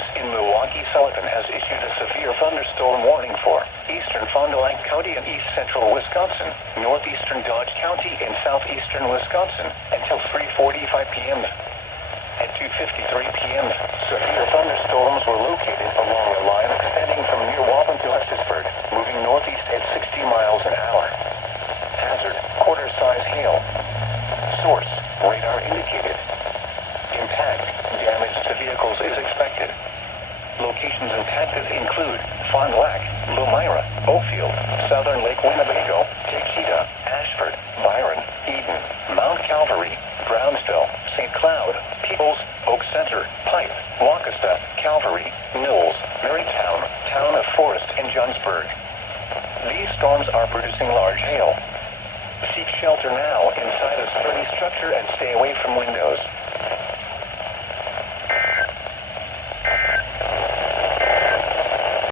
office in Milwaukee, Sullivan has issued a severe thunderstorm warning for eastern Fond du Lac County and east central Wisconsin, northeastern Dodge County and southeastern Wisconsin until 3:45 p.m. At 2:53 p.m., severe thunderstorms were located along a line extending from near Waltham to Hestisburg, moving northeast at 60 miles an hour. Hazard, quarter-size hail. Source, radar indicated. Impact, damage to vehicles is expected. Locations impacted include Fond du Lac, Lomira, Oakfield, Southern Lake Winnebago, Chiquita, Ashford, Byron, Eden, Mount Calvary, Brownsville, St. Cloud, Peoples, Oak Center, Pipe, Waukesta, Calvary, Mills, Marytown, Town of Forest, and Johnsburg. These storms are producing large hail. Seek shelter now inside a sturdy structure and stay away from windows.